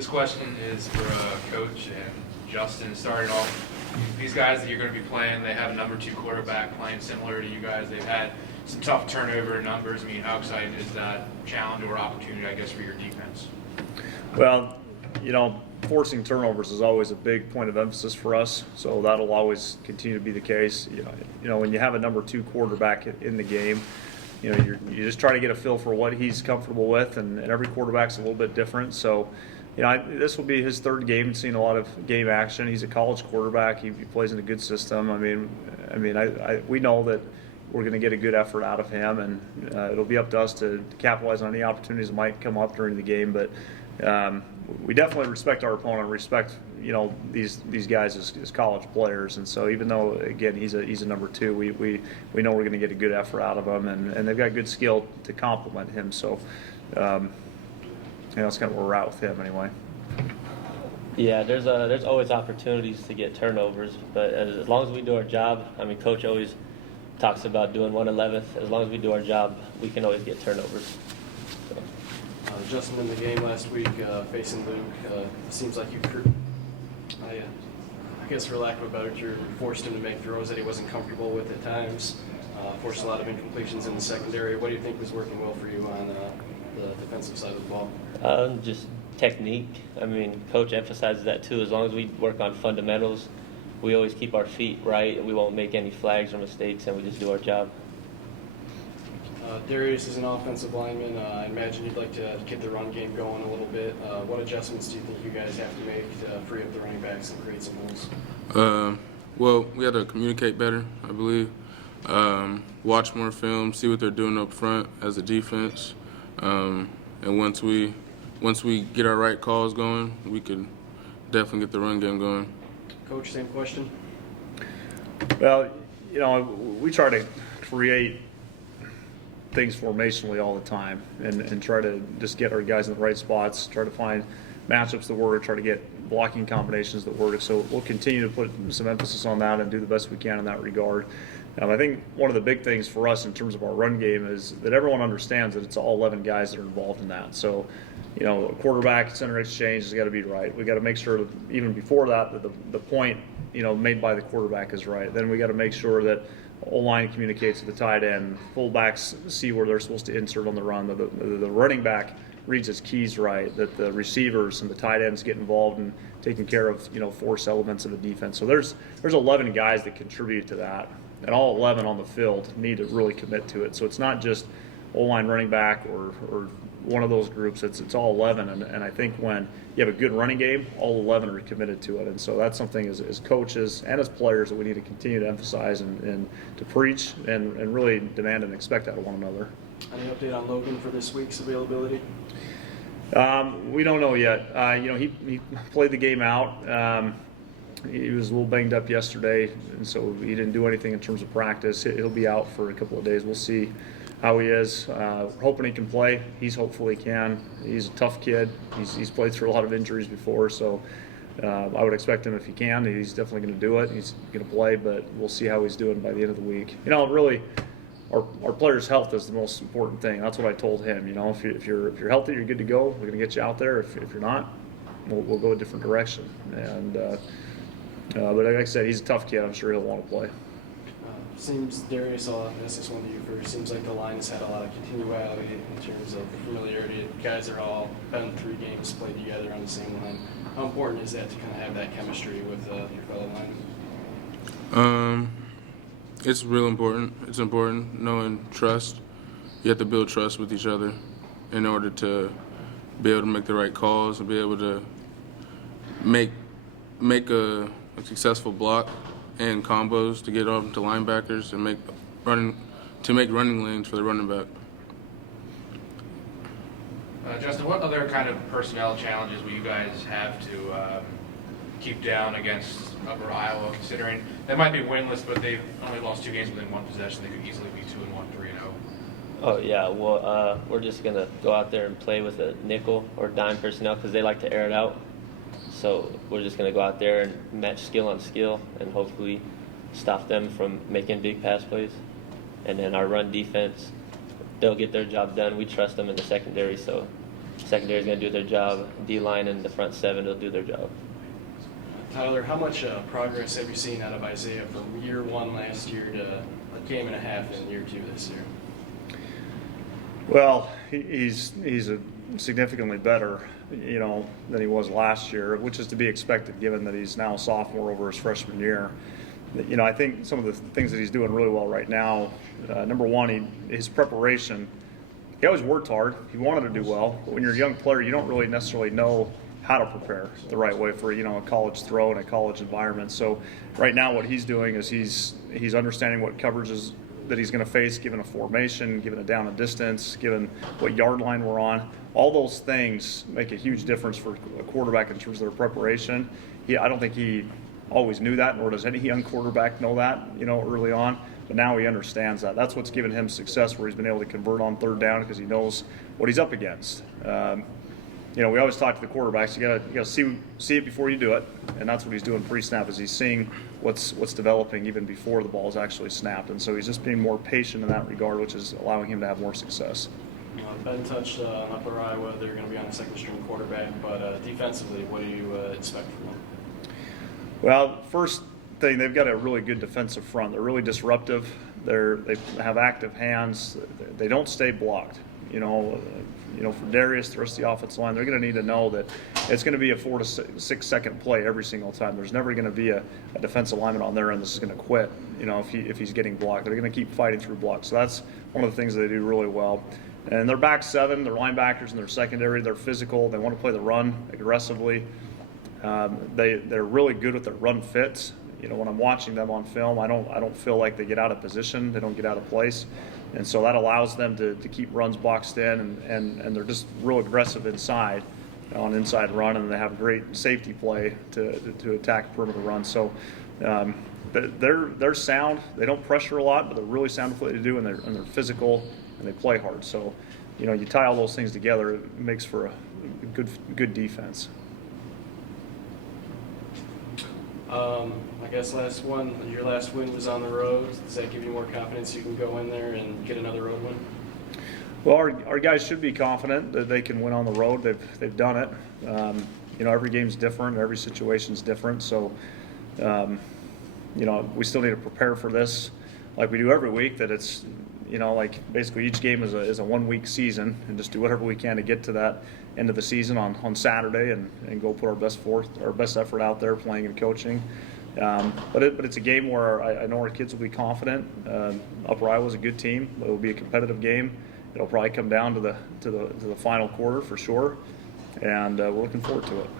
This question is for Coach and Justin. Starting off, these guys that you're going to be playing, they have a number 2 quarterback playing similar to you guys. They've had some tough turnover numbers. I mean, how exciting is that challenge or opportunity, I guess, for your defense? Well, forcing turnovers is always a big point of emphasis for us, so that'll always continue to be the case. When you have a number 2 quarterback in the game, you just try to get a feel for what he's comfortable with, and every quarterback's a little bit different. So, this will be his 3rd game, seeing a lot of game action. He's a college quarterback. He plays in a good system. We know that we're going to get a good effort out of him, and it'll be up to us to capitalize on any opportunities that might come up during the game. But we definitely respect our opponent, respect these guys as college players, and so even though again he's a number 2, we know we're going to get a good effort out of him, and they've got good skill to complement him. So that's kind of where we're at with him anyway. Yeah, there's always opportunities to get turnovers, but as long as we do our job, Coach always talks about doing 1/11th. As long as we do our job, we can always get turnovers. So. Justin, in the game last week facing Luke, seems like I guess for lack of a better term, forced him to make throws that he wasn't comfortable with at times, forced a lot of incompletions in the secondary. What do you think was working well for you on the defensive side of the ball? Just technique. Coach emphasizes that too. As long as we work on fundamentals, we always keep our feet right. We won't make any flags or mistakes, and we just do our job. Darius is an offensive lineman. I imagine you'd like to get the run game going a little bit. What adjustments do you think you guys have to make to free up the running backs and create some holes? Well, we have to communicate better, I believe. Watch more film, see what they're doing up front as a defense. And once we get our right calls going, we can definitely get the run game going. Coach, same question. Well, we try to create things formationally all the time and try to just get our guys in the right spots, try to find matchups that work, try to get blocking combinations that work. So we'll continue to put some emphasis on that and do the best we can in that regard. I think one of the big things for us in terms of our run game is that everyone understands that it's all 11 guys that are involved in that. So, a quarterback center exchange has got to be right. We got to make sure that even before that the point made by the quarterback is right. Then we got to make sure that O-line communicates with the tight end, fullbacks see where they're supposed to insert on the run, the running back reads his keys right, that the receivers and the tight ends get involved in taking care of force elements of the defense. So there's 11 guys that contribute to that, and all 11 on the field need to really commit to it. So it's not just O-line running back or one of those groups. It's all 11, and I think when you have a good running game, all 11 are committed to it. And so that's something as coaches and as players that we need to continue to emphasize and to preach and really demand and expect out of one another. Any update on Logan for this week's availability? We don't know yet. He played the game out. He was a little banged up yesterday, and so he didn't do anything in terms of practice. He'll be out for a couple of days. We'll see how he is. We're hoping he can play. He's hopefully can. He's a tough kid. He's played through a lot of injuries before, so I would expect him, if he can, he's definitely going to do it. He's going to play, but we'll see how he's doing by the end of the week. Really, our players' health is the most important thing. That's what I told him. If you're healthy, you're good to go. We're going to get you out there. If you're not, we'll go a different direction. And but like I said, he's a tough kid. I'm sure he'll want to play. Seems, Darius, I'll ask this one to you first. Seems like the line has had a lot of continuity in terms of familiarity. Guys are all been 3 games played together on the same line. How important is that to kind of have that chemistry with your fellow linemen? It's real important. It's important knowing trust. You have to build trust with each other in order to be able to make the right calls and be able to make a successful block and combos to get off to linebackers and make running lanes for the running back. Justin, what other kind of personnel challenges will you guys have to keep down against Upper Iowa, considering they might be winless, but they've only lost 2 games within 1 possession? They could easily be 2-1, 3-0. Oh yeah, well we're just gonna go out there and play with a nickel or dime personnel because they like to air it out. So we're just gonna go out there and match skill on skill and hopefully stop them from making big pass plays. And then our run defense, they'll get their job done. We trust them in the secondary, so Secondary's going to do their job. D-line and the front seven will do their job. Tyler, how much progress have you seen out of Isaiah from year one last year to a game and a half in year two this year? Well, he's a significantly better, than he was last year, which is to be expected given that he's now a sophomore over his freshman year. I think some of the things that he's doing really well right now, number one, his preparation, he always worked hard. He wanted to do well, but when you're a young player, you don't really necessarily know how to prepare the right way for a college throw in a college environment. So right now what he's doing is he's understanding what coverages that he's going to face given a formation, given a down and distance, given what yard line we're on. All those things make a huge difference for a quarterback in terms of their preparation. I don't think he always knew that, nor does any young quarterback know that, early on. But now he understands that. That's what's given him success, where he's been able to convert on third down because he knows what he's up against. We always talk to the quarterbacks. You gotta see it before you do it, and that's what he's doing pre-snap. Is he's seeing what's developing even before the ball is actually snapped, and so he's just being more patient in that regard, which is allowing him to have more success. Ben touched on Upper Iowa. They're going to be on a second-string quarterback, but defensively, what do you expect from them? Well, first thing, they've got a really good defensive front. They're really disruptive. They have active hands. They don't stay blocked. For Darius, the rest of the offensive line, they're going to need to know that it's going to be a 4 to 6 second play every single time. There's never going to be a defensive lineman on their end that's going to quit, if he's getting blocked. They're going to keep fighting through blocks. So that's one of the things they do really well. And their back seven, their linebackers and their secondary, they're physical. They want to play the run aggressively. They're really good with their run fits. When I'm watching them on film, I don't feel like they get out of position. They don't get out of place. And so that allows them to keep runs boxed in, and they're just real aggressive inside on inside run, and they have great safety play to attack perimeter run. So they're sound. They don't pressure a lot, but they're really sound with what they do, and they're physical, and they play hard. So you tie all those things together, it makes for a good defense. I guess your last win was on the road. Does that give you more confidence you can go in there and get another road win? Well, our guys should be confident that they can win on the road. They've done it. Every game's different. Every situation's different. So, we still need to prepare for this like we do every week, that it's, basically each game is a 1 week season, and just do whatever we can to get to that end of the season on Saturday and go put our best effort out there playing and coaching. But it's a game where I know our kids will be confident. Upper Iowa's a good team. It will be a competitive game. It'll probably come down to the final quarter for sure, and we're looking forward to it.